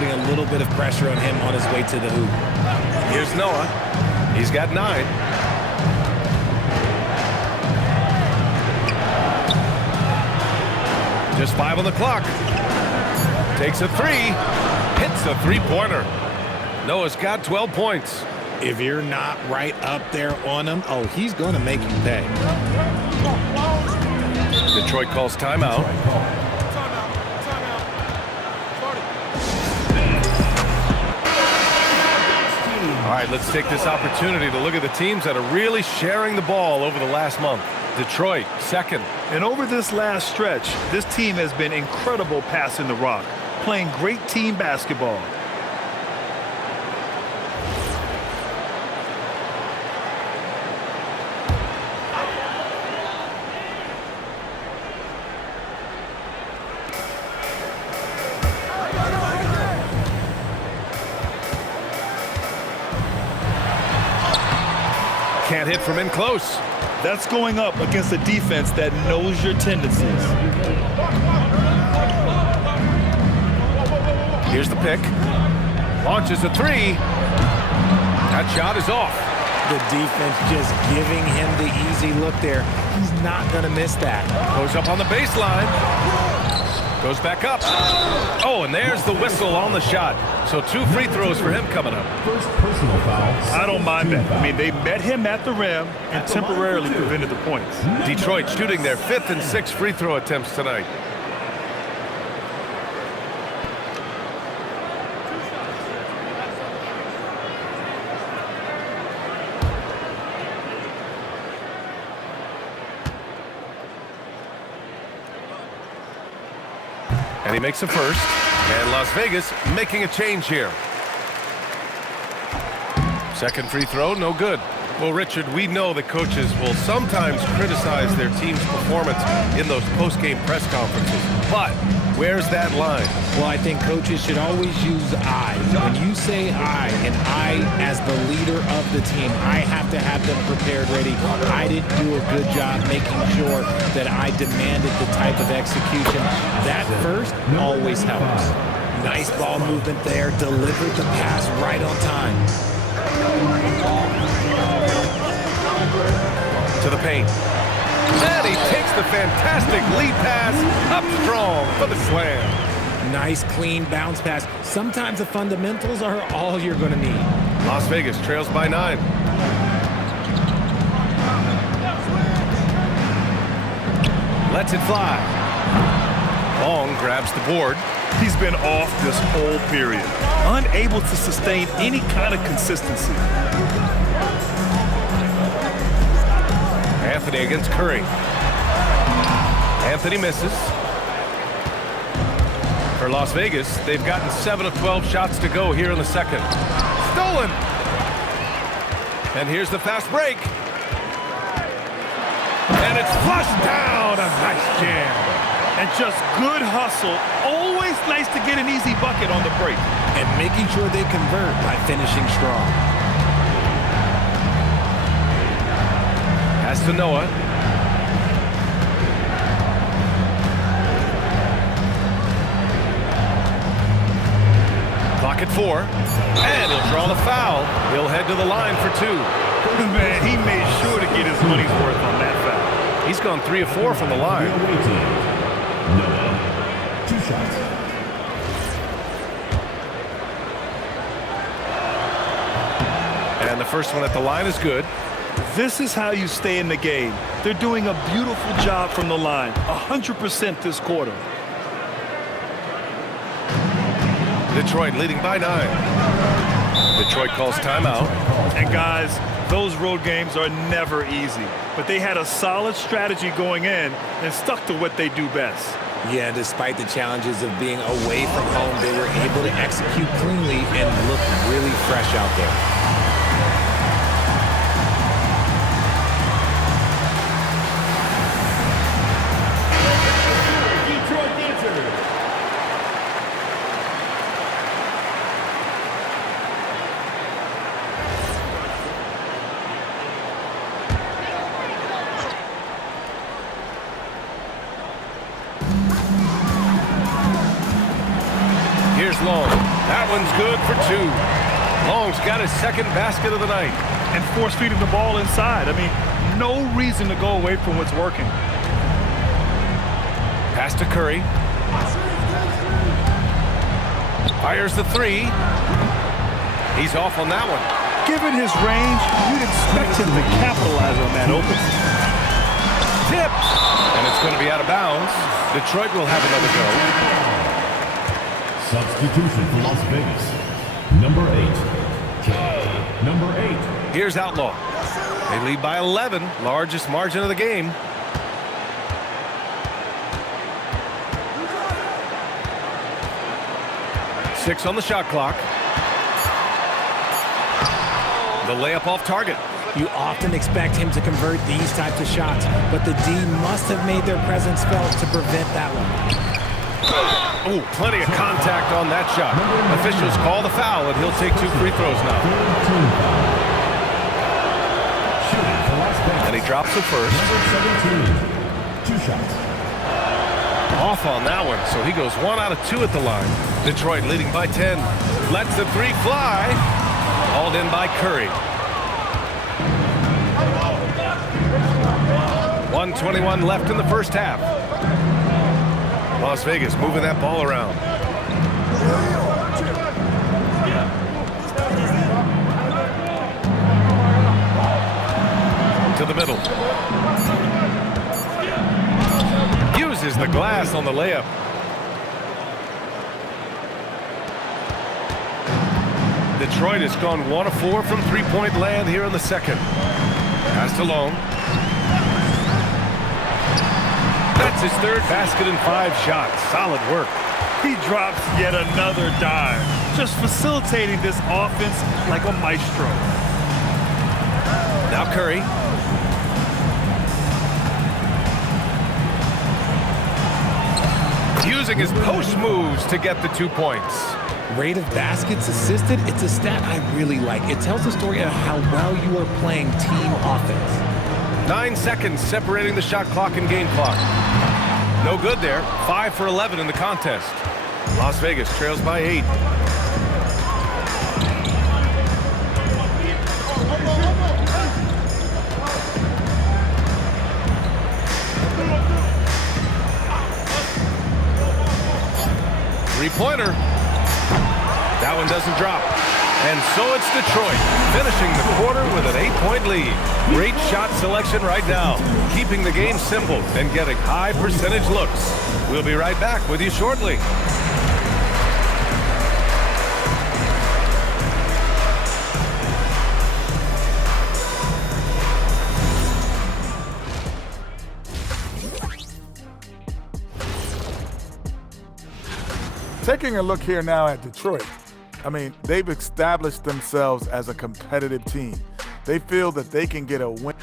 putting a little bit of pressure on him on his way to the hoop. Here's Noah. He's got 9. Just 5 on the clock. Takes a 3. Hits a three-pointer. Noah's got 12 points. If you're not right up there on him, oh, he's going to make you pay. Detroit calls timeout. All right, let's take this opportunity to look at the teams that are really sharing the ball over the last month. Detroit, second. And over this last stretch, this team has been incredible passing the rock, playing great team basketball. Can't hit from in close. That's going up against a defense that knows your tendencies. Here's the pick. Launches a 3. That shot is off. The defense just giving him the easy look there. He's not going to miss that. Goes up on the baseline. Goes back up. Oh, and there's the whistle on the shot. So 2 free throws for him coming up. First personal foul. I don't mind that. I mean, they met him at the rim and temporarily prevented the points. Detroit shooting their 5th and 6th free throw attempts tonight. And he makes a first. And Las Vegas making a change here. Second free throw, no good. Well, Richard, we know that coaches will sometimes criticize their team's performance in those post-game press conferences. But where's that line? Well, I think coaches should always use I. When you say I, and I as the leader of the team, I have to have them prepared ready. I didn't do a good job making sure that I demanded the type of execution. That first always helps. Nice ball movement there. Delivered the pass right on time. To the paint. And he takes the fantastic lead pass up strong for the slam. Nice, clean bounce pass. Sometimes the fundamentals are all you're going to need. Las Vegas trails by 9. Lets it fly. Long grabs the board. He's been off this whole period, unable to sustain any kind of consistency. Anthony against Curry. Anthony misses. For Las Vegas, they've gotten 7 of 12 shots to go here in the second. Stolen! And here's the fast break. And it's flushed down. A nice jam. And just good hustle. Always nice to get an easy bucket on the break. And making sure they convert by finishing strong. Pass to Noah. Clock at 4. And he'll draw the foul. He'll head to the line for 2. Man, he made sure to get his money's worth on that foul. He's gone 3 of 4 from the line. Noah, 2 shots. And the first one at the line is good. This is how you stay in the game. They're doing a beautiful job from the line. 100% this quarter. Detroit leading by 9. Detroit calls timeout. And guys, those road games are never easy. But they had a solid strategy going in and stuck to what they do best. Yeah, despite the challenges of being away from home, they were able to execute cleanly and look really fresh out there. Here's Long. That one's good for 2. Long's got his second basket of the night. And force feeding the ball inside. I mean, no reason to go away from what's working. Pass to Curry. Fires the 3. He's off on that one. Given his range, you'd expect him to capitalize on that open. Tipped. And it's going to be out of bounds. Detroit will have another go. Substitution for Las Vegas. Number 8. Number 8. Here's Outlaw. They lead by 11, largest margin of the game. Six on the shot clock. The layup off target. You often expect him to convert these types of shots, but the D must have made their presence felt to prevent that one. Oh, plenty of contact on that shot. Officials call the foul, and he'll take 2 free throws now. And he drops the first. Number 17. 2 shots. Off on that one, so he goes 1 out of 2 at the line. Detroit leading by 10. Lets the 3 fly. Hauled in by Curry. 1:21 left in the first half. Las Vegas moving that ball around. To the middle. Uses the glass on the layup. Detroit has gone 1 of 4 from three-point land here in the second. Pass to Long. That's his 3rd basket in 5 shots. Solid work. He drops yet another dime, just facilitating this offense like a maestro. Now Curry. Using his post moves to get the 2 points. Rate of baskets assisted, it's a stat I really like. It tells the story of how well you are playing team offense. 9 seconds separating the shot clock and game clock. No good there. 5 for 11 in the contest. Las Vegas trails by 8. Three-pointer. That one doesn't drop. And so it's Detroit, finishing the quarter with an 8-point lead. Great shot selection right now, keeping the game simple and getting high percentage looks. We'll be right back with you shortly. Taking a look here now at Detroit, I mean, they've established themselves as a competitive team. They feel that they can get a win.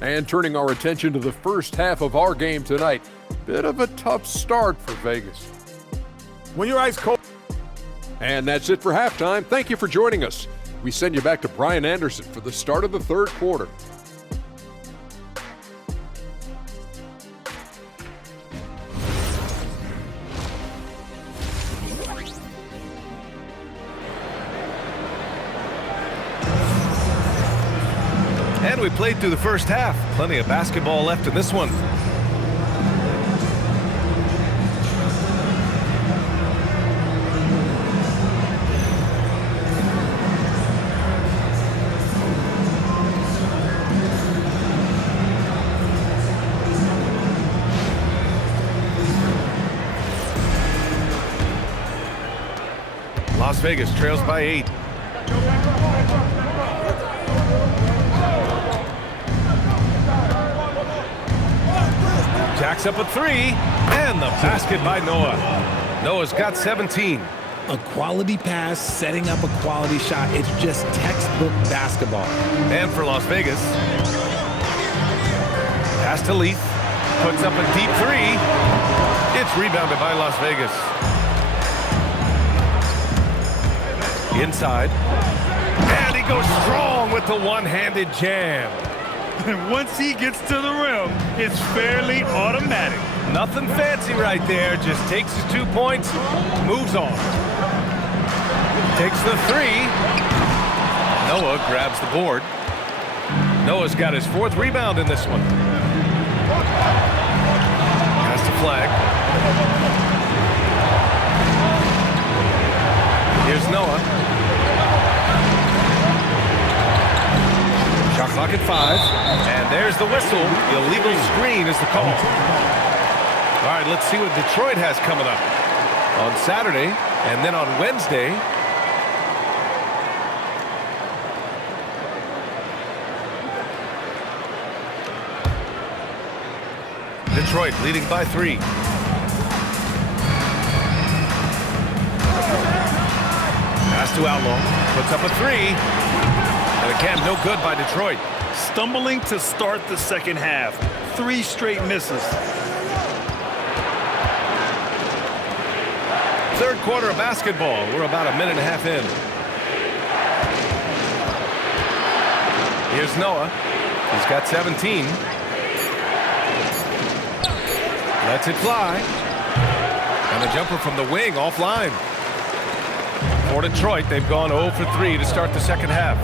And turning our attention to the first half of our game tonight, bit of a tough start for Vegas. When you're ice cold. And that's it for halftime. Thank you for joining us. We send you back to Brian Anderson for the start of the 3rd quarter. And we played through the first half. Plenty of basketball left in this one. Las Vegas trails by 8. Jacks up a 3, and the basket by Noah. Noah's got 17. A quality pass, setting up a quality shot. It's just textbook basketball. And for Las Vegas, pass to Leaf, puts up a deep 3. It's rebounded by Las Vegas. Inside, and he goes strong with the one-handed jam. And once he gets to the rim, it's fairly automatic. Nothing fancy right there. Just takes his 2 points, moves on. Takes the three. Noah grabs the board. Noah's got his 4th rebound in this one. Has to flag. Here's Noah. Shot clock at 5. And there's the whistle. Illegal screen is the call. All right, let's see what Detroit has coming up on Saturday and then on Wednesday. Detroit leading by 3. Pass to Outlaw. Puts up a 3. And again, no good by Detroit. Stumbling to start the second half. 3 straight misses. Third quarter of basketball. We're about a minute and a half in. Here's Noah. He's got 17. Lets it fly. And a jumper from the wing offline. For Detroit, they've gone 0 for 3 to start the second half.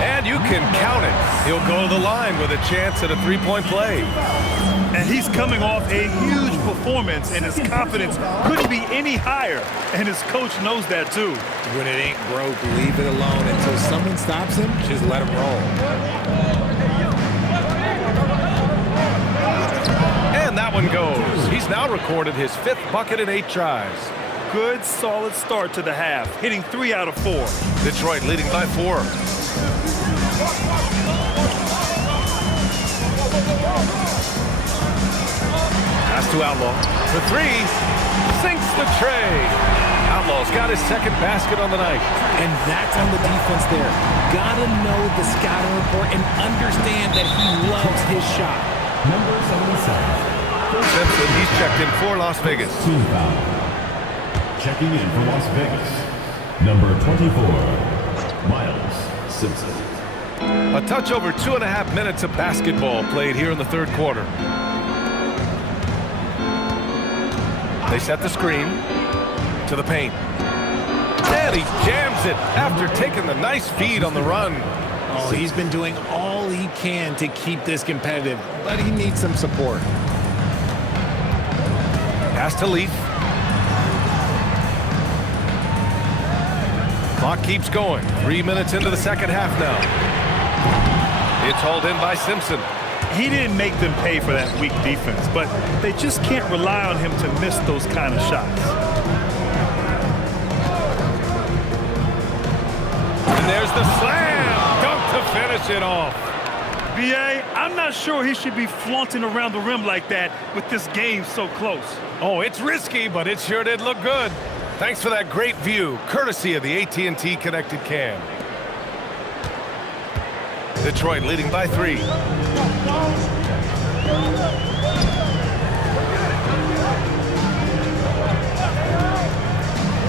And you can count it. He'll go to the line with a chance at a 3-point play. And he's coming off a huge performance, and his confidence couldn't be any higher. And his coach knows that, too. When it ain't broke, leave it alone. Until someone stops him, just let him roll. And that one goes. He's now recorded his 5th bucket in 8 tries. Good, solid start to the half, hitting 3 out of 4. Detroit leading by 4. Pass to Outlaw for 3. Sinks the tray. Outlaw's got his 2nd basket on the night. And that's on the defense there. Gotta know the scouting report and understand that he loves his shot. Number 77. Simpson, he's checked in for Las Vegas. Team foul. Checking in for Las Vegas. Number 24. Miles Simpson. A touch over 2.5 minutes of basketball played here in the third quarter. They set the screen to the paint. And he jams it after taking the nice feed on the run. Oh, he's been doing all he can to keep this competitive, but he needs some support. Pass to Leaf. Clock keeps going. 3 minutes into the second half now. It's hauled in by Simpson. He didn't make them pay for that weak defense, but they just can't rely on him to miss those kind of shots. And there's the slam. Dunk to finish it off. B.A., I'm not sure he should be flaunting around the rim like that with this game so close. Oh, it's risky, but it sure did look good. Thanks for that great view, courtesy of the AT&T Connected Cam. Detroit leading by 3.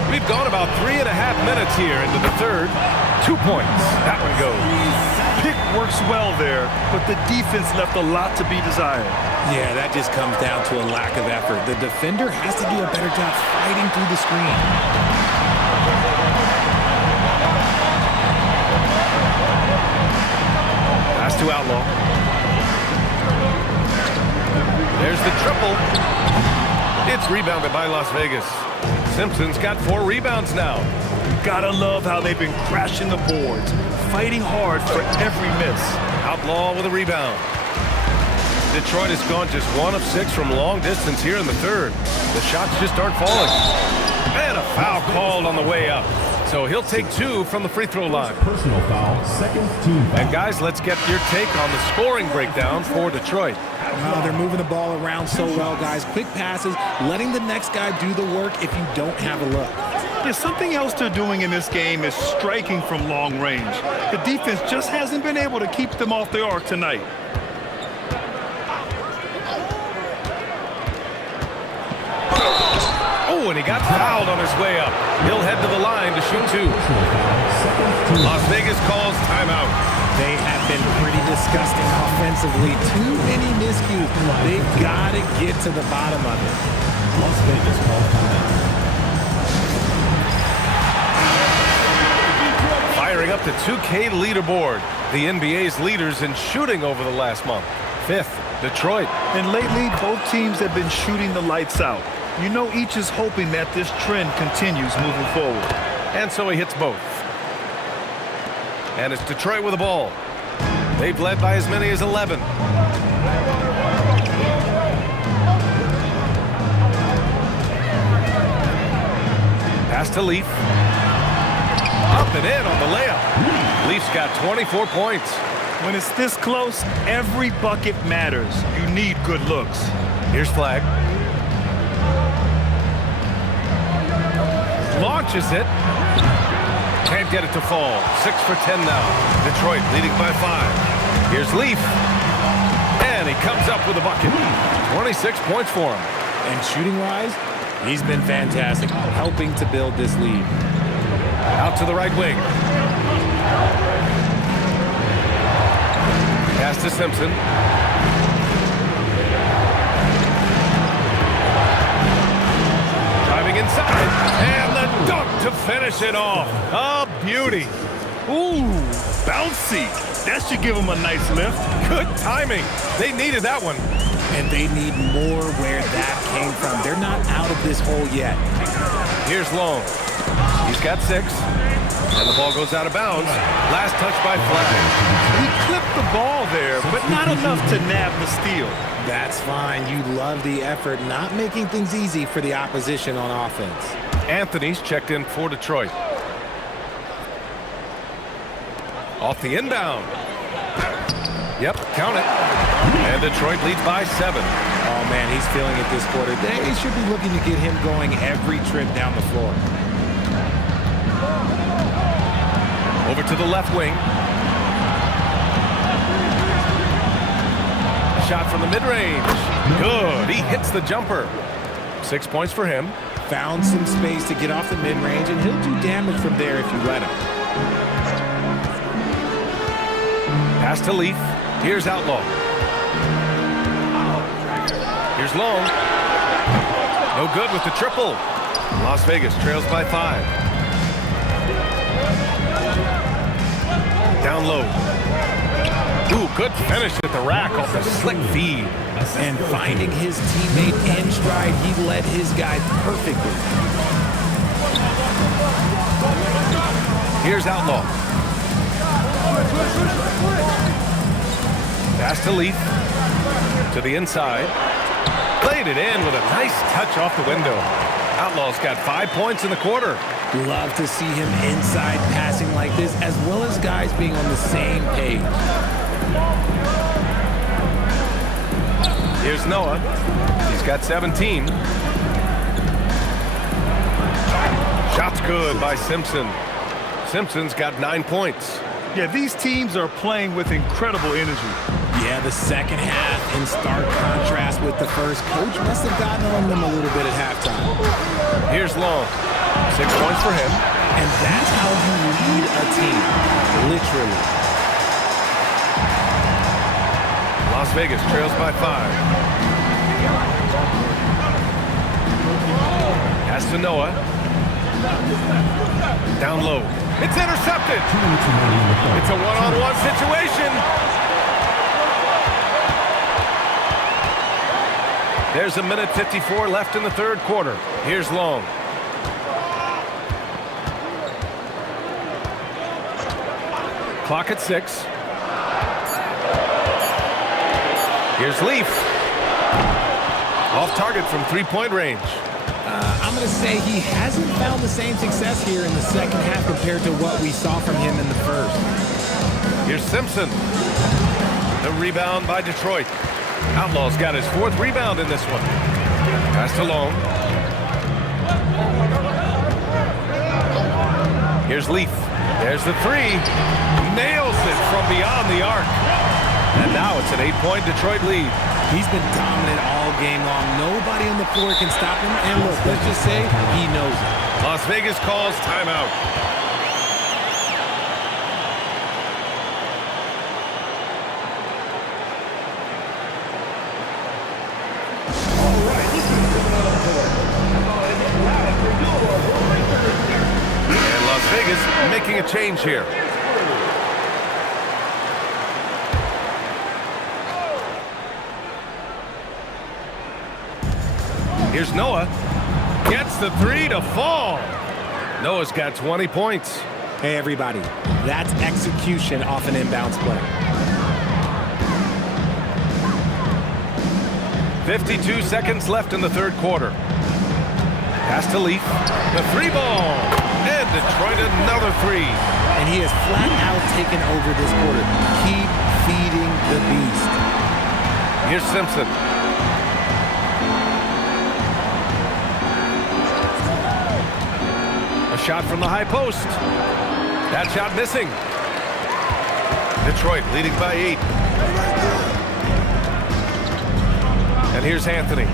We've gone about 3.5 minutes here into the third. 2 points. That one goes. Pick works well there, but the defense left a lot to be desired. Yeah, that just comes down to a lack of effort. The defender has to do a better job fighting through the screen. Pass to Outlaw. There's the triple. It's rebounded by Las Vegas. Simpson's got 4 rebounds now. Gotta love how they've been crashing the boards, fighting hard for every miss. Outlaw with a rebound. Detroit has gone just 1 of 6 from long distance here in the third. The shots just aren't falling. And a foul called on the way up. So he'll take 2 from the free throw line. Personal foul, 2nd team foul. And guys, let's get your take on the scoring breakdown for Detroit. Wow, they're moving the ball around so well, guys. Quick passes, letting the next guy do the work if you don't have a look. There's something else they're doing in this game is striking from long range. The defense just hasn't been able to keep them off the arc tonight. Oh, and he got fouled on his way up. He'll head to the line to shoot 2. Las Vegas calls timeout. They have been pretty disgusting offensively. Too many miscues. They've got to get to the bottom of it. Las Vegas calls timeout. Firing up the 2K leaderboard. The NBA's leaders in shooting over the last month. 5th, Detroit. And lately, both teams have been shooting the lights out. You know, each is hoping that this trend continues moving forward. And so he hits both. And it's Detroit with the ball. They've led by as many as 11. Pass to Leaf. Up and in on the layup. Leaf's got 24 points. When it's this close, every bucket matters. You need good looks. Here's Flag. Launches it. Can't get it to fall. 6 for 10 now. Detroit leading by 5. Here's Leaf. And he comes up with a bucket. 26 points for him. And shooting-wise, he's been fantastic, helping to build this lead. Out to the right wing. Pass to Simpson. Driving inside. And the dunk to finish it off. A beauty. Ooh, bouncy. That should give him a nice lift. Good timing. They needed that one. And they need more where that came from. They're not out of this hole yet. Here's Long. He's got 6. And the ball goes out of bounds. Last touch by Flag. He clipped the ball there, but not enough to nab the steal. That's fine. You love the effort, not making things easy for the opposition on offense. Anthony's checked in for Detroit. Off the inbound. Yep, count it. And Detroit leads by 7. Oh, man, he's feeling it this quarter. They should be looking to get him going every trip down the floor. Over to the left wing. Shot from the mid-range. Good. He hits the jumper. 6 points for him. Found some space to get off the mid-range, and he'll do damage from there if you let him. Pass to Leaf. Here's Outlaw. Here's Long. No good with the triple. Las Vegas trails by 5. Down low. Ooh, good finish at the rack off the slick feed. And finding his teammate in stride, he led his guy perfectly. Here's Outlaw. Pass to Leaf. To the inside. Played it in with a nice touch off the window. Outlaw's got 5 points in the quarter. Love to see him inside passing like this, as well as guys being on the same page. Here's Noah. He's got 17. Shot's good by Simpson. Simpson's got 9 points. Yeah, these teams are playing with incredible energy. Yeah, the second half in stark contrast with the first. Coach must have gotten on them a little bit at halftime. Here's Long. 6 points for him. And that's how you lead a team, literally. Las Vegas trails by 5. Pass to Noah. Down low. It's intercepted. It's a one-on-one situation. There's a minute 54 left in the third quarter. Here's Long. Clock at 6. Here's Leaf. Off target from three-point range. I'm going to say he hasn't found the same success here in the second half compared to what we saw from him in the first. Here's Simpson. The rebound by Detroit. Outlaw's got his 4th rebound in this one. Pass to Long. Here's Leaf. There's the 3. Nails it from beyond the arc. And now it's an 8-point Detroit lead. He's been dominant all game long. Nobody on the floor can stop him. And look, let's just say he knows it. Las Vegas calls timeout. change here. Here's Noah. Gets the three to fall. Noah's got 20 points. Hey, everybody, that's execution off an inbounds play. 52 seconds left in the third quarter. Pass to Leaf. The three ball. And Detroit another three. And he has flat out taken over this quarter. Keep feeding the beast. Here's Simpson. A shot from the high post. That shot missing. Detroit leading by 8. And here's Anthony.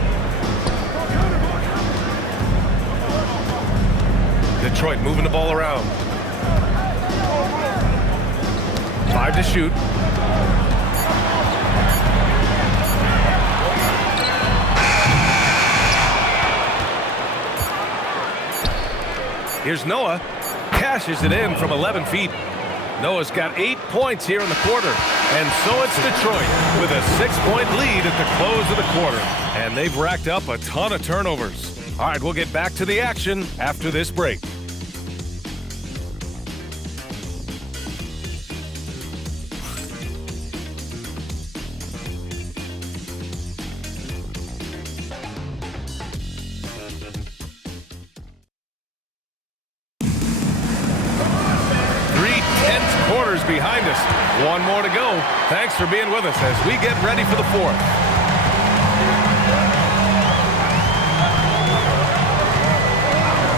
Detroit moving the ball around. 5 to shoot. Here's Noah. Cashes it in from 11 feet. Noah's got 8 points here in the quarter. And so it's Detroit with a 6-point lead at the close of the quarter. And they've racked up a ton of turnovers. All right, we'll get back to the action after this break. Behind us. One more to go. Thanks for being with us as we get ready for the fourth.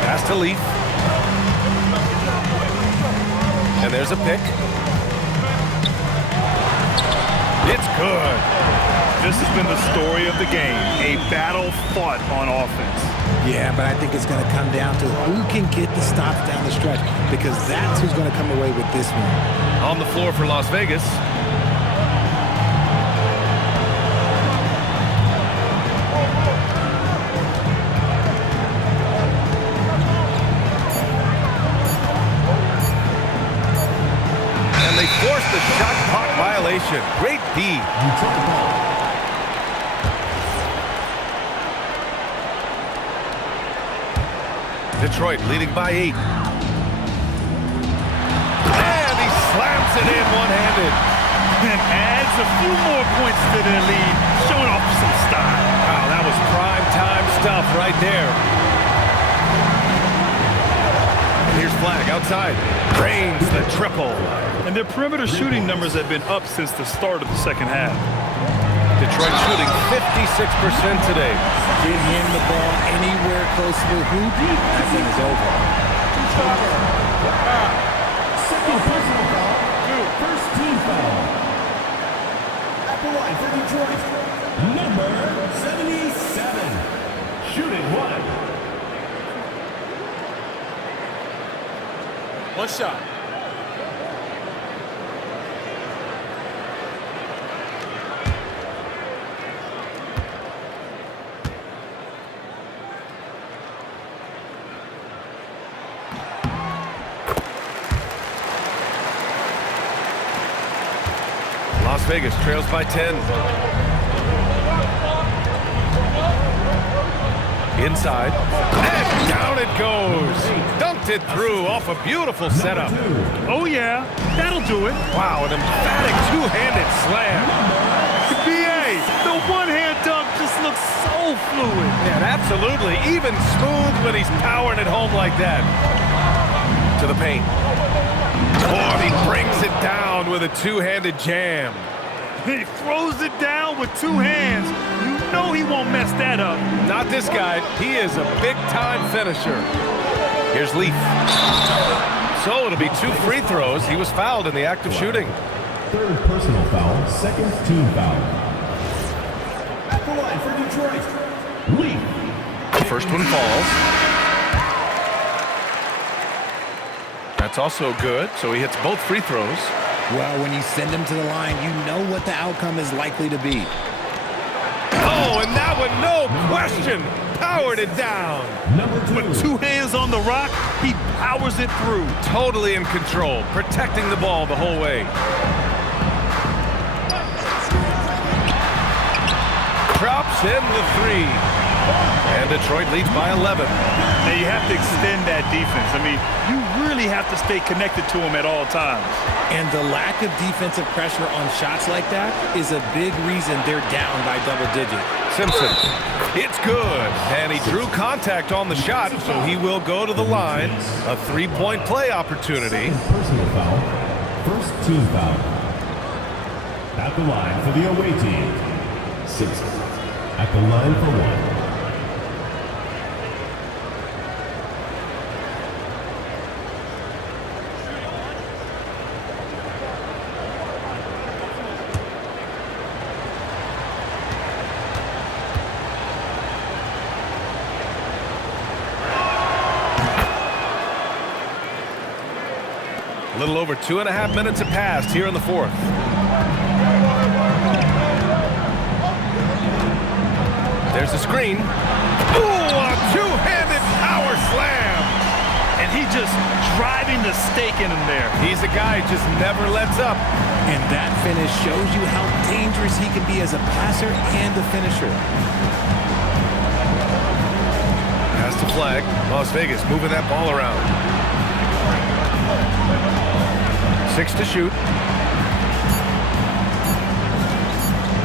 Pass to Leaf. And there's a pick. It's good. This has been the story of the game. A battle fought on offense. Yeah, but I think it's going to come down to who can get the stops down the stretch, because that's who's going to come away with this one. On the floor for Las Vegas. And they forced the shot clock violation. Great D. Detroit leading by 8. And he slams it in one-handed. And adds a few more points to their lead, showing off some style. Wow, that was prime time stuff right there. And here's Flag outside. Drains the triple. And their perimeter shooting numbers have been up since the start of the second half. Detroit shooting 56% today. Get him the ball anywhere close to the hoop, that thing is over. Second personal foul. First team foul. At the line for Detroit, number 77. Shooting one. One shot. Las Vegas trails by 10. Inside. And down it goes. Dunked it through off a beautiful setup. Oh, yeah. That'll do it. Wow, an emphatic two-handed slam. BA, the one-hand dunk just looks so fluid. Yeah, absolutely. Even smooth when he's powering it home like that. To the paint. Oh, he brings it down with a two-handed jam. He throws it down with two hands. You know he won't mess that up. Not this guy. He is a big-time finisher. Here's Leaf. So it'll be 2 free throws. He was fouled in the act of shooting. Third personal foul, second team foul. At the line for Detroit, Leaf. The first one falls. That's also good, so he hits both free throws. Well, when you send him to the line, you know what the outcome is likely to be. Oh, and that one, no question. powered it down. Number 2. With 2 hands on the rock, he powers it through. Totally in control, protecting the ball the whole way. Drops in the 3. And Detroit leads by 11. Now you have to extend that defense. I mean, you really have to stay connected to him at all times. And the lack of defensive pressure on shots like that is a big reason they're down by double digit. Simpson, it's good. And he drew contact on the shot, so he will go to the line. A 3-point play opportunity. Personal foul. First team foul. At the line for the away team. Simpson. At the line for 1. A little over 2.5 minutes have passed here in the 4th. There's a screen. Ooh, a 2-handed power slam. And he just driving the stake in him there. He's a guy who just never lets up. And that finish shows you how dangerous he can be as a passer and a finisher. Pass to flag. Las Vegas moving that ball around. 6 to shoot.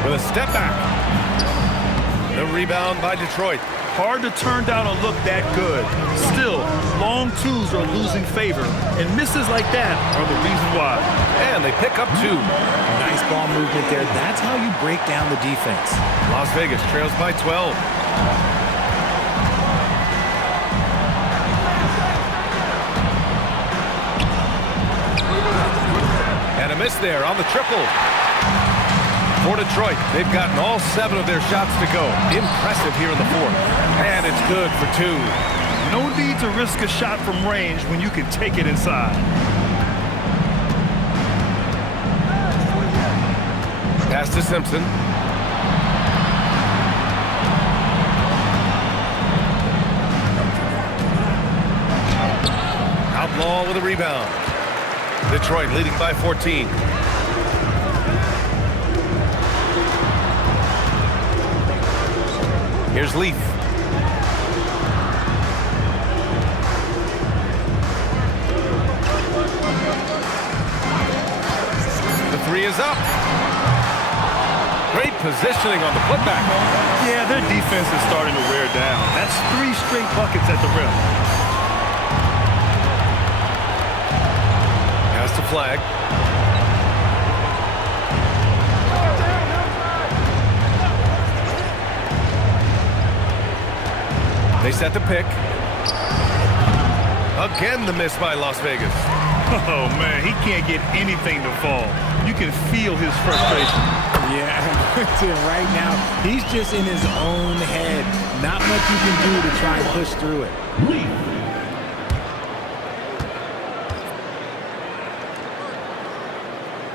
With a step back. The rebound by Detroit. Hard to turn down a look that good. Still, long twos are losing favor, and misses like that are the reason why. And they pick up 2. Nice ball movement there. That's how you break down the defense. Las Vegas trails by 12. And a miss there on the triple. For Detroit, they've gotten all 7 of their shots to go. Impressive here in the 4th. And it's good for 2. No need to risk a shot from range when you can take it inside. Pass to Simpson. Outlaw with a rebound. Detroit leading by 14. Here's Leaf. The 3 is up. Great positioning on the putback. Yeah, their defense is starting to wear down. That's 3 straight buckets at the rim. Pass to flag. They set the pick. Again, the miss by Las Vegas. Oh, man, he can't get anything to fall. You can feel his frustration. Yeah, right now, he's just in his own head. Not much you can do to try and push through it. Leaf.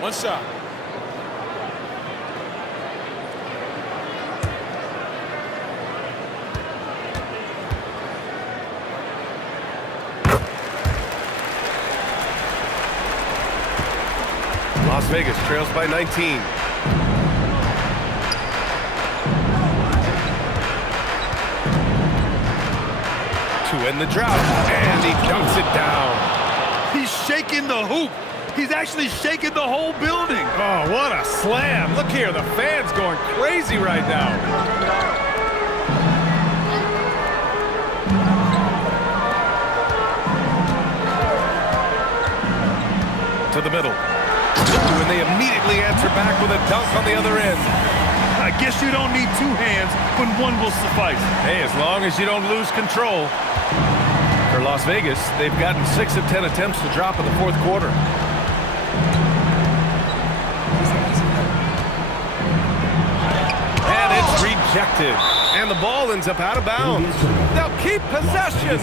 One shot. Las Vegas trails by 19. To end the drought, and he dunks it down. He's shaking the hoop. He's actually shaking the whole building. Oh, what a slam. Look here, the fans going crazy right now. To the middle. And they immediately answer back with a dunk on the other end. I guess you don't need 2 hands when 1 will suffice. Hey, as long as you don't lose control. For Las Vegas, they've gotten 6 of 10 attempts to drop in the 4th quarter. And it's rejected. And the ball ends up out of bounds. They'll keep possession.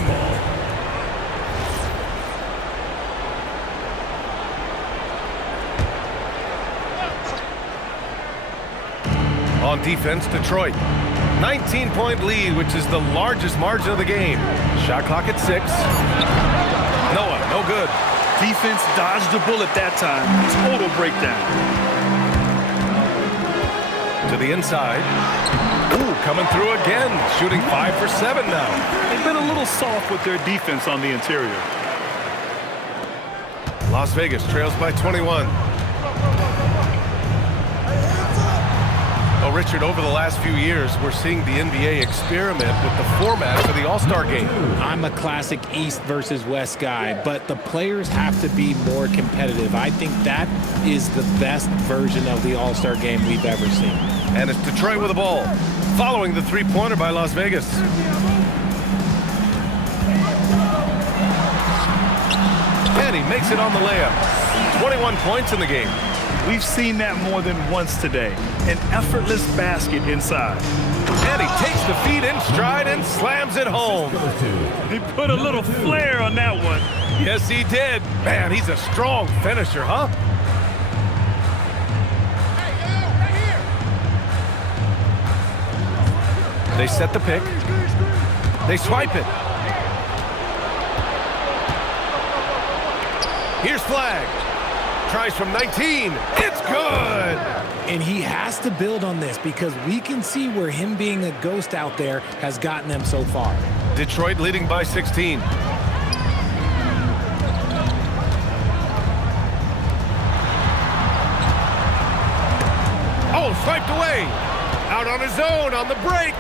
On defense, Detroit. 19-point lead, which is the largest margin of the game. Shot clock at 6. Noah, no good. Defense dodged the bullet that time. Total breakdown. To the inside. Ooh, coming through again. Shooting 5 for 7 now. They've been a little soft with their defense on the interior. Las Vegas trails by 21. Well, Richard, over the last few years, we're seeing the NBA experiment with the format for the All-Star game. I'm a classic East versus West guy, but the players have to be more competitive. I think that is the best version of the All-Star game we've ever seen. And it's Detroit with the ball, following the three-pointer by Las Vegas. And he makes it on the layup. 21 points in the game. We've seen that more than once today. An effortless basket inside. And he takes the feed in stride and slams it home. He put a little flair on that one. Yes, he did. Man, he's a strong finisher, huh? They set the pick. They swipe it. Here's Flag. Tries from 19. It's good. And he has to build on this because we can see where him being a ghost out there has gotten them so far. Detroit leading by 16. Oh, swiped away. Out on his own on the break.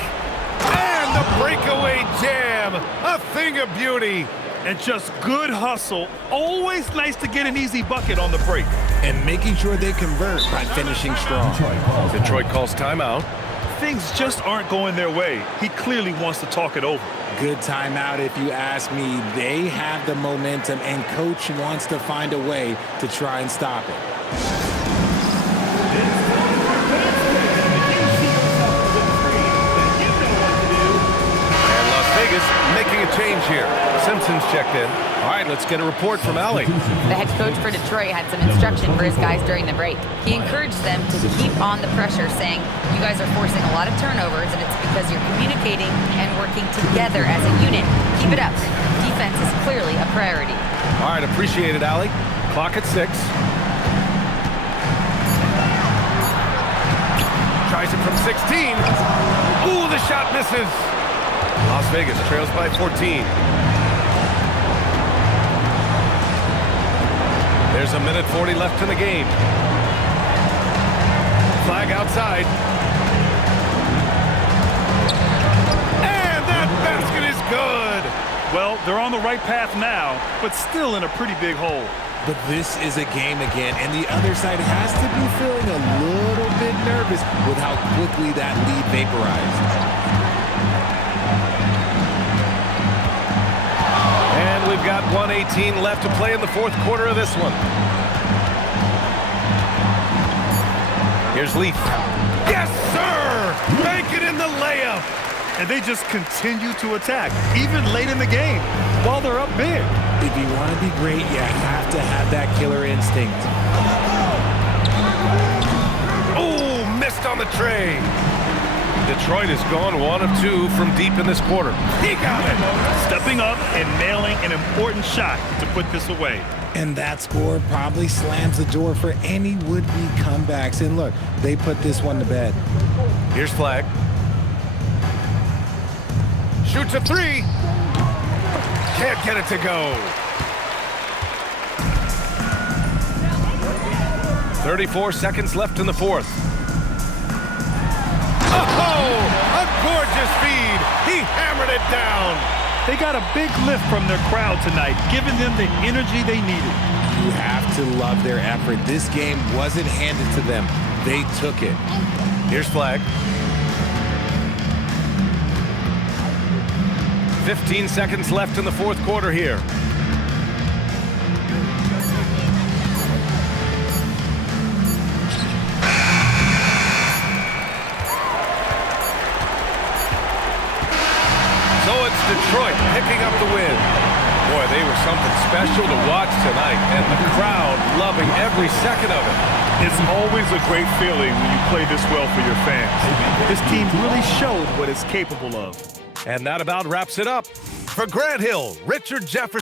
And the breakaway jam. A thing of beauty. And just good hustle. Always nice to get an easy bucket on the break. And making sure they convert by finishing strong. Detroit calls timeout. Things just aren't going their way. He clearly wants to talk it over. Good timeout if you ask me. They have the momentum and coach wants to find a way to try and stop it. Making a change here. Simpson's checked in. All right, let's get a report from Allie. The head coach for Detroit had some instruction for his guys during the break. He encouraged them to keep on the pressure, saying, you guys are forcing a lot of turnovers, and it's because you're communicating and working together as a unit. Keep it up. Defense is clearly a priority. All right, appreciate it, Allie. Clock at 6. Tries it from 16. Ooh, the shot misses. Las Vegas trails by 14. There's a minute 40 left in the game. Flag outside. And that basket is good. Well, they're on the right path now, but still in a pretty big hole. But this is a game again, and the other side has to be feeling a little bit nervous with how quickly that lead vaporized. And we've got 1:18 left to play in the fourth quarter of this one. Here's Leaf. Yes, sir! Make it in the layup. And they just continue to attack, even late in the game, while they're up big. If you want to be great, you have to have that killer instinct. Oh, missed on the tray. Detroit has gone 1 of 2 from deep in this quarter. He got it. Stepping up and nailing an important shot to put this away. And that score probably slams the door for any would-be comebacks. And look, they put this one to bed. Here's Flag. Shoots a 3. Can't get it to go. 34 seconds left in the fourth. Oh, a gorgeous feed. He hammered it down. They got a big lift from their crowd tonight, giving them the energy they needed. You have to love their effort. This game wasn't handed to them. They took it. Here's Flag. 15 seconds left in the fourth quarter here. So it's Detroit picking up the win. Boy, they were something special to watch tonight, and the crowd loving every second of it. It's always a great feeling when you play this well for your fans. This team really showed what it's capable of. And that about wraps it up. For Grant Hill, Richard Jefferson.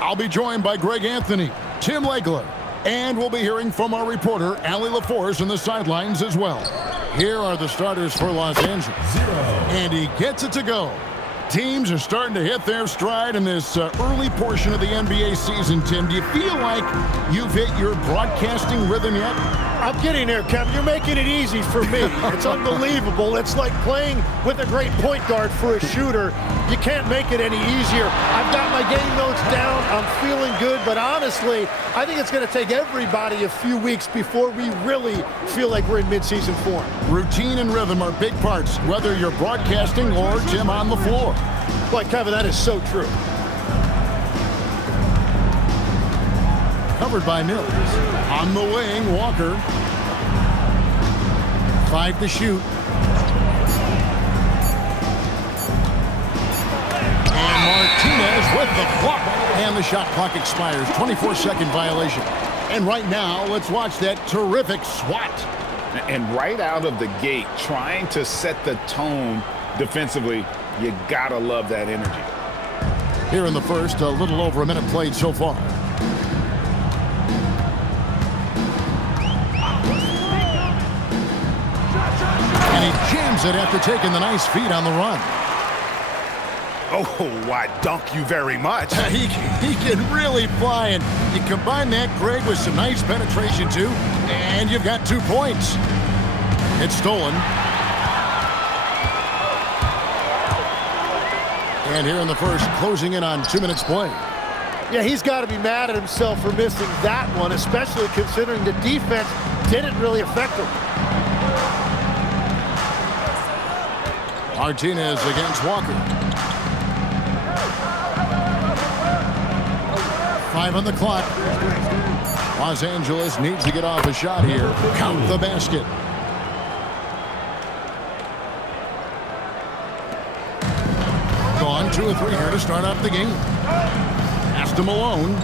I'll be joined by Greg Anthony, Tim Legler, and we'll be hearing from our reporter, Allie LaForce, on the sidelines as well. Here are the starters for Los Angeles. And he gets it to go. Teams are starting to hit their stride in this early portion of the NBA season, Tim. Do you feel like you've hit your broadcasting rhythm yet? I'm getting there, Kevin. You're making it easy for me. It's unbelievable. It's like playing with a great point guard for a shooter. You can't make it any easier. I've got my game notes down. I'm feeling good, but honestly, I think it's going to take everybody a few weeks before we really feel like we're in midseason form. Routine and rhythm are big parts, whether you're broadcasting or Tim on the floor. Boy, Kevin, that is so true. Covered by Mills. On the wing, Walker. 5 to shoot. And Martinez with the block. And the shot clock expires. 24-second violation. And right now, let's watch that terrific swat. And right out of the gate, trying to set the tone defensively, you gotta love that energy. Here in the first, a little over a minute played so far. And he jams it after taking the nice feed on the run. Oh, why, dunk you very much. He can really fly, and you combine that, Greg, with some nice penetration, too, and you've got 2 points. It's stolen. And here in the first, closing in on 2 minutes play. Yeah, he's got to be mad at himself for missing that one, especially considering the defense didn't really affect him. Martinez against Walker. 5 on the clock. Los Angeles needs to get off a shot here. Count the basket. Gone 2 or 3 here to start off the game. Pass to Malone.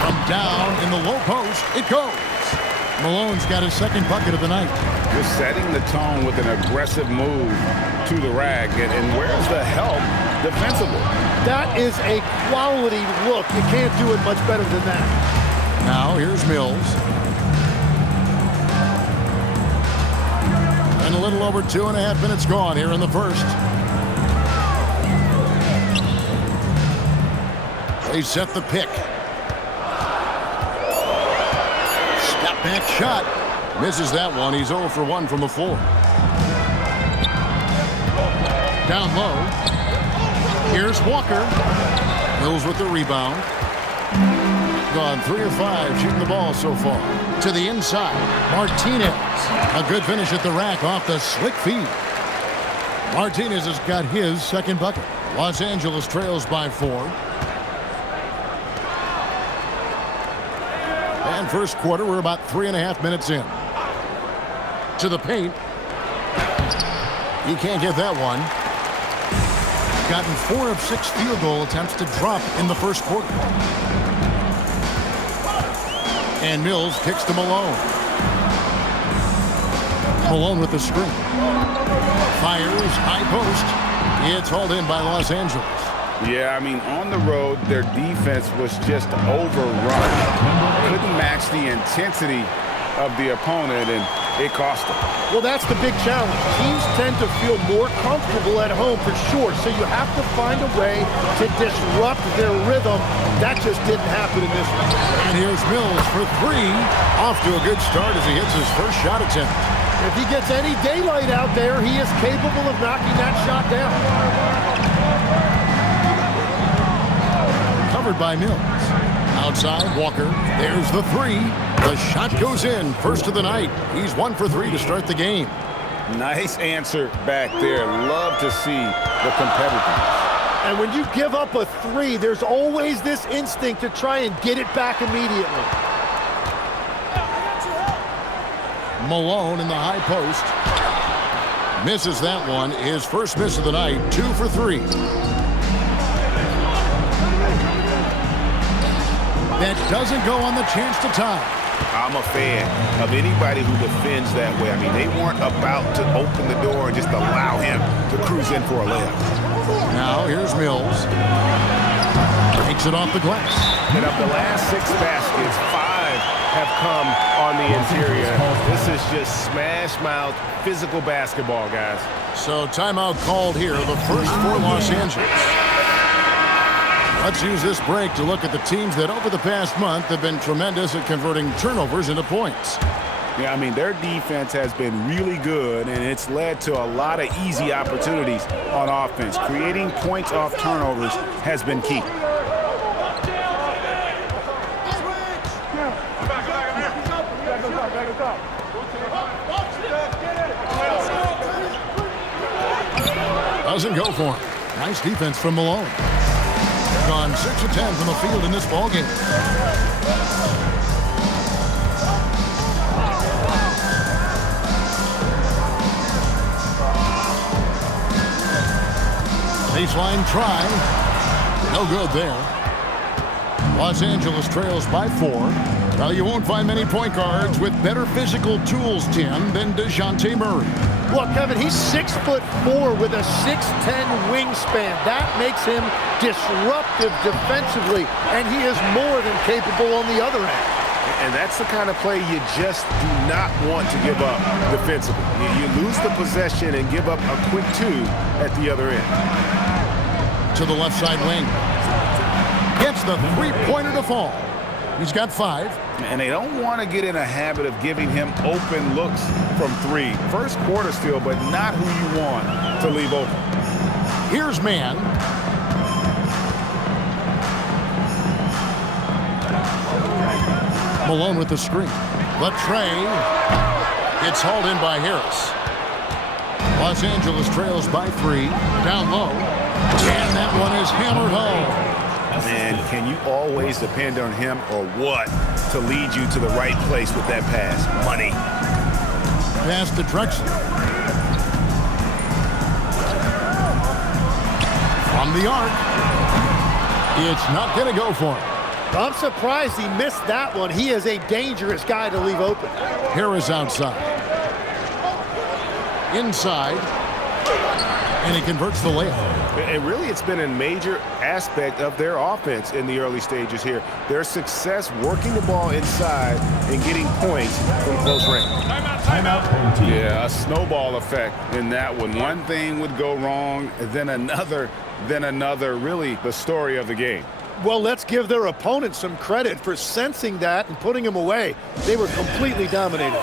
From down in the low post, it goes. Malone's got his second bucket of the night. Just setting the tone with an aggressive move to the rack. And where's the help defensively? That is a quality look. You can't do it much better than that. Now here's Mills. And a little over 2.5 minutes gone here in the first. They set the pick. Step back shot. Misses that one. He's 0 for 1 from the floor. Down low. Here's Walker. Mills with the rebound. Gone 3 or 5 shooting the ball so far. To the inside. Martinez. A good finish at the rack off the slick feed. Martinez has got his second bucket. Los Angeles trails by 4. And first quarter, we're about 3.5 minutes in. To the paint. He can't get that one. Gotten 4 of 6 field goal attempts to drop in the first quarter. And Mills kicks to Malone. Malone with the screen. Fires, high post. It's hauled in by Los Angeles. Yeah, I mean, on the road, their defense was just overrun. Couldn't match the intensity of the opponent, and it cost them. Well, that's the big challenge. Teams tend to feel more comfortable at home for sure, so you have to find a way to disrupt their rhythm. That just didn't happen in this one. And here's Mills for 3. Off to a good start as he hits his first shot attempt. If he gets any daylight out there, he is capable of knocking that shot down. Covered by Mills. Outside, Walker. There's the 3. The shot goes in. First of the night. He's 1 for 3 to start the game. Nice answer back there. Love to see the competitiveness. And when you give up a 3, there's always this instinct to try and get it back immediately. Malone in the high post. Misses that one. His first miss of the night. 2 for 3. That doesn't go on the chance to tie. I'm a fan of anybody who defends that way. I mean, they weren't about to open the door and just allow him to cruise in for a layup. Now here's Mills. Takes it off the glass. And of the last 6 baskets, 5 have come on the interior. This is just smash mouth physical basketball, guys. So timeout called here, the first for Los Angeles. Let's use this break to look at the teams that over the past month have been tremendous at converting turnovers into points. Yeah, I mean, their defense has been really good, and it's led to a lot of easy opportunities on offense. Creating points off turnovers has been key. Doesn't go for him. Nice defense from Malone. Gone 6 of 10 from the field in this ball game. Baseline try. No good there. Los Angeles trails by 4. Well, you won't find many point guards with better physical tools, Tim, than DeJounte Murray. Well, Kevin, he's 6'4" with a 6'10" wingspan. That makes him disruptive defensively, and he is more than capable on the other end. And that's the kind of play you just do not want to give up defensively. You lose the possession and give up a quick 2 at the other end. To the left side wing. Gets the three-pointer to fall. He's got 5. And they don't want to get in a habit of giving him open looks from 3. First quarter still, but not who you want to leave open. Here's man. Malone with the screen. The tray. It's hauled in by Harris. Los Angeles trails by 3. Down low. And that one is hammered home. Man, can you always depend on him or what to lead you to the right place with that pass? Money. Pass to Drexler. From the arc. It's not going to go for him. I'm surprised he missed that one. He is a dangerous guy to leave open. Harris outside. Inside. And he converts the layup. And really, it's been a major aspect of their offense in the early stages here. Their success working the ball inside and getting points from close range. Timeout. Yeah, a snowball effect in that one. One thing would go wrong, then another, then another. Really, the story of the game. Well, let's give their opponent some credit for sensing that and putting him away. They were completely dominated.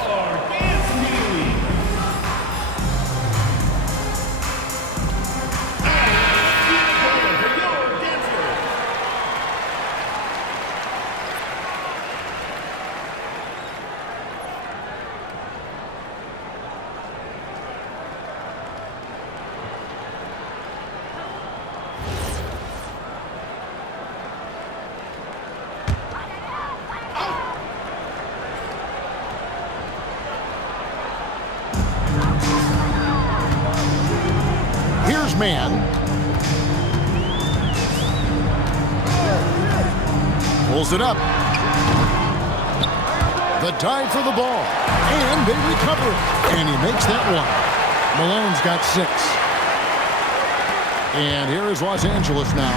Man. Pulls it up. The dive for the ball. And they recover it. And he makes that one. Malone's got 6. And here is Los Angeles now.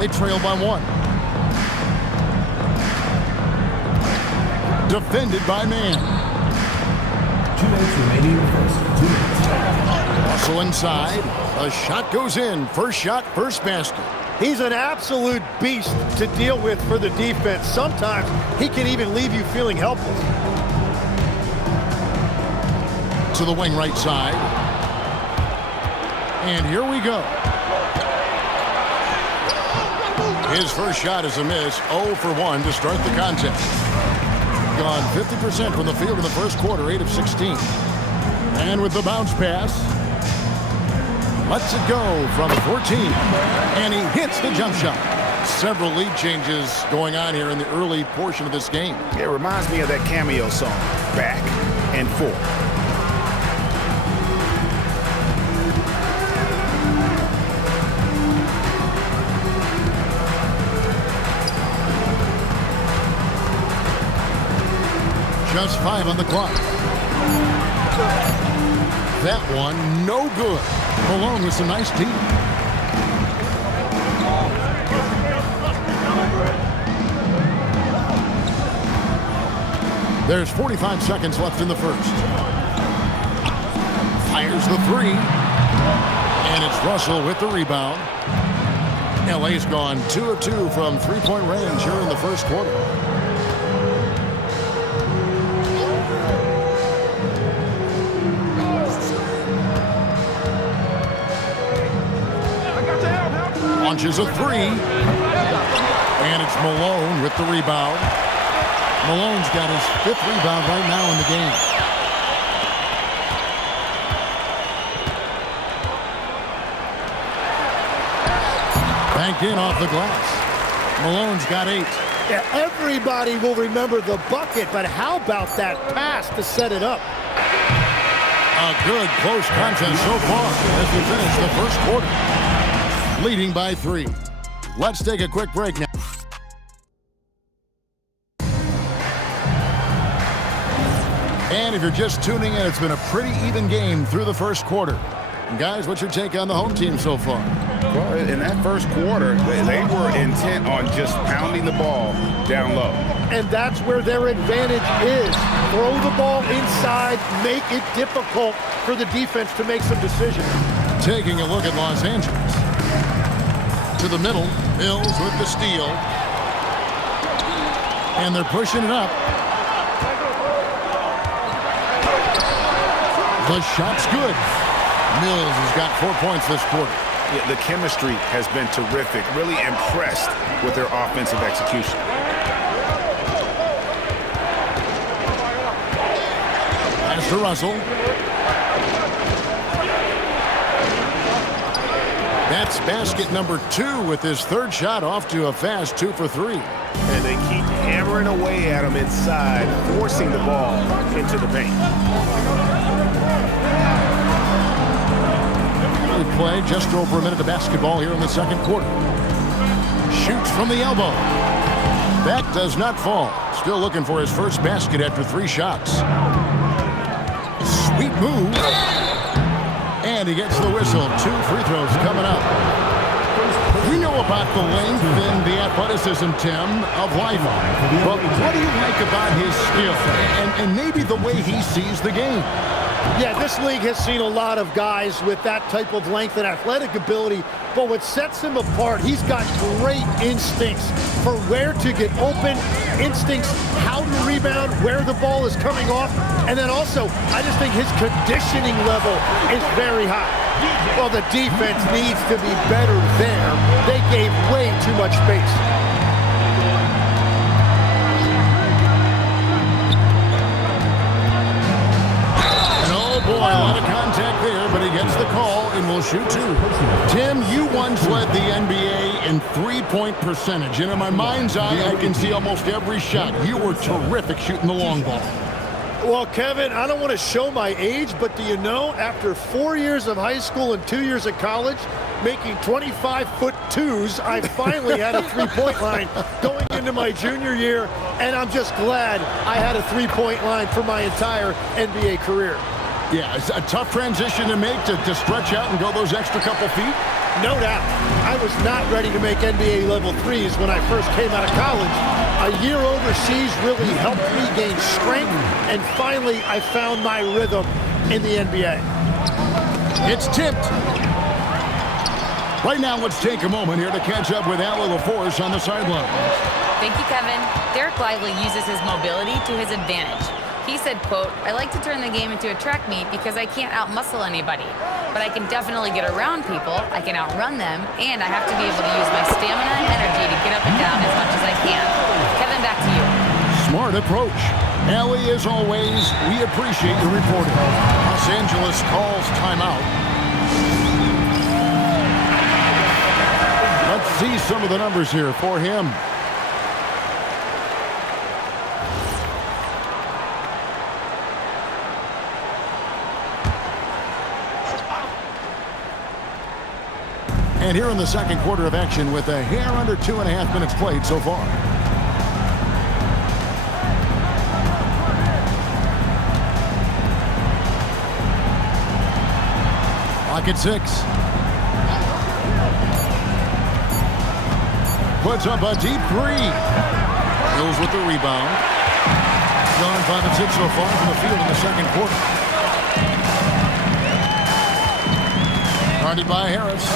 They trail by 1. Defended by man. 2 minutes remaining in the first. 2 minutes. Also inside. A shot goes in. First shot, first basket. He's an absolute beast to deal with for the defense. Sometimes he can even leave you feeling helpless. To the wing right side. And here we go. His first shot is a miss. 0 for 1 to start the contest. Gone 50% from the field in the first quarter, 8 of 16. And with the bounce pass, lets it go from 14. And he hits the jump shot. Several lead changes going on here in the early portion of this game. It reminds me of that Cameo song, Back and Forth. Just 5 on the clock. That one, no good. Malone with some nice deep. There's 45 seconds left in the first. Fires the 3. And it's Russell with the rebound. LA's gone 2 of 2 from three-point range here in the first quarter. Launches a 3. And it's Malone with the rebound. Malone's got his 5th rebound right now in the game. Banked in off the glass. Malone's got 8. Yeah, everybody will remember the bucket, but how about that pass to set it up? A good close contest so far as we finish the first quarter. Leading by 3. Let's take a quick break now. And if you're just tuning in, it's been a pretty even game through the first quarter. And guys, what's your take on the home team so far? Well, in that first quarter, they were intent on just pounding the ball down low. And that's where their advantage is. Throw the ball inside, make it difficult for the defense to make some decisions. Taking a look at Los Angeles. To the middle, Mills with the steal. And they're pushing it up. The shot's good. Mills has got 4 points this quarter. Yeah, the chemistry has been terrific. Really impressed with their offensive execution. Pass to Russell. That's basket number 2 with his third shot off to a fast 2 for 3. And they keep hammering away at him inside, forcing the ball into the paint. Play just over a minute of basketball here in the second quarter. Shoots from the elbow. That does not fall. Still looking for his first basket after 3 shots. Sweet move. And he gets the whistle. 2 free throws coming up. We know about the length and the athleticism, Tim, of life. But what do you like about his skill and maybe the way he sees the game? Yeah, this league has seen a lot of guys with that type of length and athletic ability, but what sets him apart, he's got great instincts for where to get open, instincts how to rebound, where the ball is coming off, and then also, I just think his conditioning level is very high. Well, the defense needs to be better there. They gave way too much space. Boy, a lot of contact there, but he gets the call and will shoot 2. Tim, you once led the NBA in three-point percentage, and in my mind's eye, I can see almost every shot. You were terrific shooting the long ball. Well, Kevin, I don't want to show my age, but do you know, after 4 years of high school and 2 years of college, making 25-foot-2s, I finally had a three-point line going into my junior year, and I'm just glad I had a three-point line for my entire NBA career. Yeah, it's a tough transition to make to stretch out and go those extra couple feet. No doubt. I was not ready to make NBA level 3s when I first came out of college. A year overseas really helped me gain strength, and finally I found my rhythm in the NBA. It's tipped. Right now, let's take a moment here to catch up with Allie LaForce on the sideline. Thank you, Kevin. Derek Lively uses his mobility to his advantage. He said, quote, "I like to turn the game into a track meet because I can't out-muscle anybody. But I can definitely get around people, I can outrun them, and I have to be able to use my stamina and energy to get up and down as much as I can." Kevin, back to you. Smart approach. Allie, as always, we appreciate your reporting. Los Angeles calls timeout. Let's see some of the numbers here for him. And here in the second quarter of action with a hair under 2.5 minutes played so far. Clock at 6. Puts up a deep 3. Mills with the rebound. Gone 5 of 6 so far from the field in the second quarter. Guarded by Harris.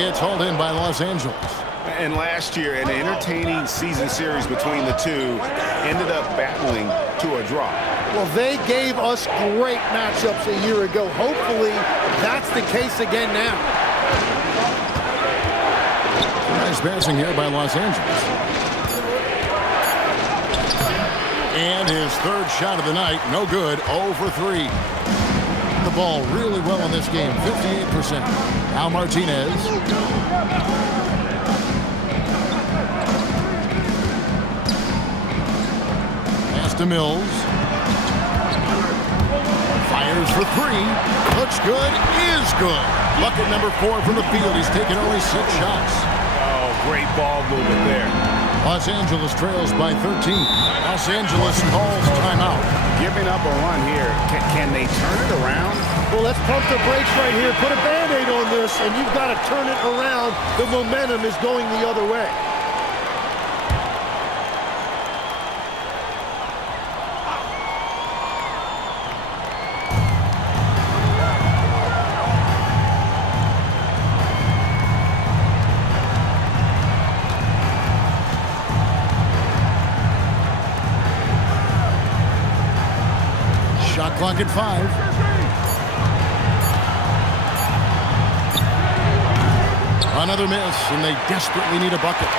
It's hauled in by Los Angeles. And last year, an entertaining season series between the two ended up battling to a draw. Well, they gave us great matchups a year ago. Hopefully, that's the case again now. Nice passing here by Los Angeles. And his third shot of the night, no good, 0 for 3. The ball really well in this game, 58%. Now Martinez. Pass to Mills. Fires for three. Looks good. Is good. Bucket number 4 from the field. He's taken only 6 shots. Oh, great ball movement there. Los Angeles trails by 13. Los Angeles calls timeout. Giving up a run here. Can they turn it around? Well, let's pump the brakes right here. Put a Band-Aid on this, and you've got to turn it around. The momentum is going the other way. Shot clock at 5. Another miss, and they desperately need a bucket.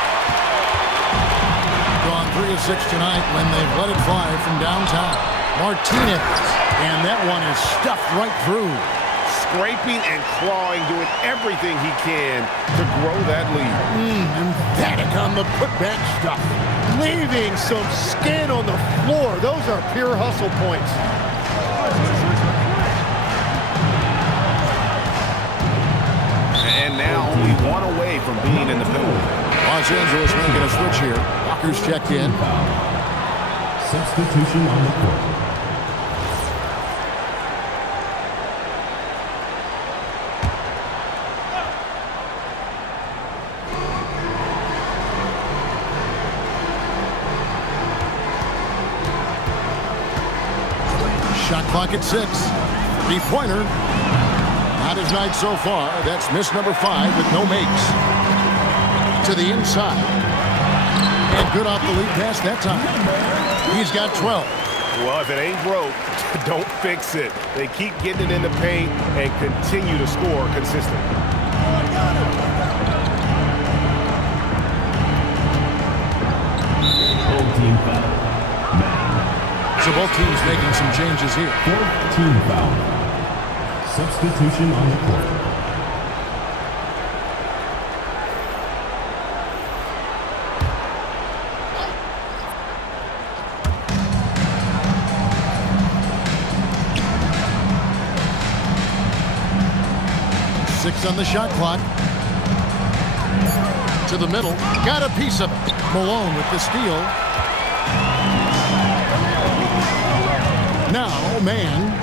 Gone 3 of 6 tonight when they've let it fly from downtown. Martinez, and that one is stuffed right through. Scraping and clawing, doing everything he can to grow that lead. Emphatic on the putback stuff. Leaving some skin on the floor. Those are pure hustle points. And now only one away from being in the penalty. Los Angeles making a switch here. Walker's checked in. Substitution on the court. Shot clock at 6. 3-pointer. Not his night so far. That's miss number 5 with no makes. To the inside. And good off the lead pass that time. He's got 12. Well, if it ain't broke, don't fix it. They keep getting it in the paint and continue to score consistently. Old team foul. So both teams making some changes here. 4th team foul. Substitution on the court. Six on the shot clock. To the middle. Got a piece of it. Malone with the steal. Now, man.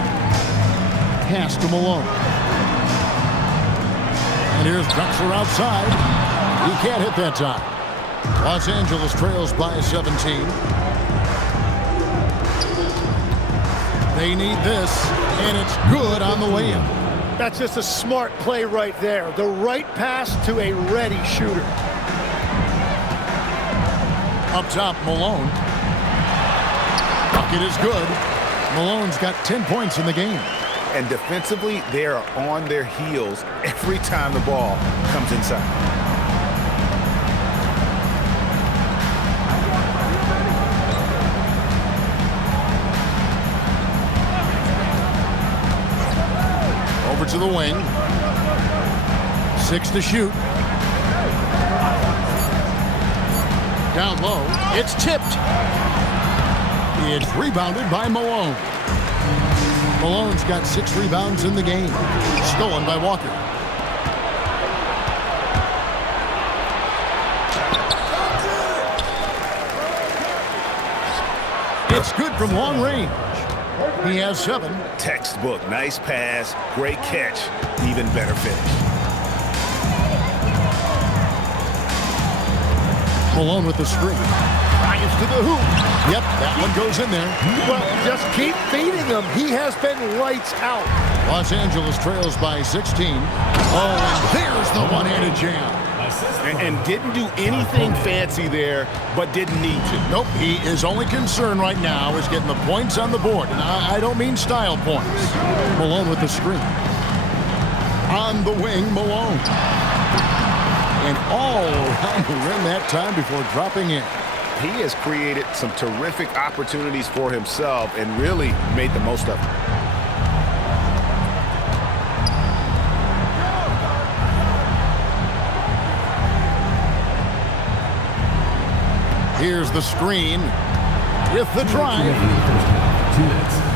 Pass to Malone. And here's Drexler outside. He can't hit that time. Los Angeles trails by 17. They need this, and it's good on the way in. That's just a smart play right there. The right pass to a ready shooter. Up top, Malone. Bucket is good. Malone's got 10 points in the game. And defensively, they are on their heels every time the ball comes inside. Over to the wing. 6 to shoot. Down low. It's tipped. It's rebounded by Malone. Malone's got 6 rebounds in the game. Stolen by Walker. It's good from long range. He has 7. Textbook, nice pass, great catch, even better finish. Malone with the screen. Drives to the hoop. Yep, that one goes in there. Well, just keep feeding him. He has been lights out. Los Angeles trails by 16. Oh, and there's the one-handed jam. And didn't do anything fancy there, but didn't need to. Nope, he is only concern right now is getting the points on the board. And I don't mean style points. Malone with the screen. On the wing, Malone. And all around the rim that time before dropping in. He has created some terrific opportunities for himself and really made the most of it. Here's the screen with the drive. 2 minutes.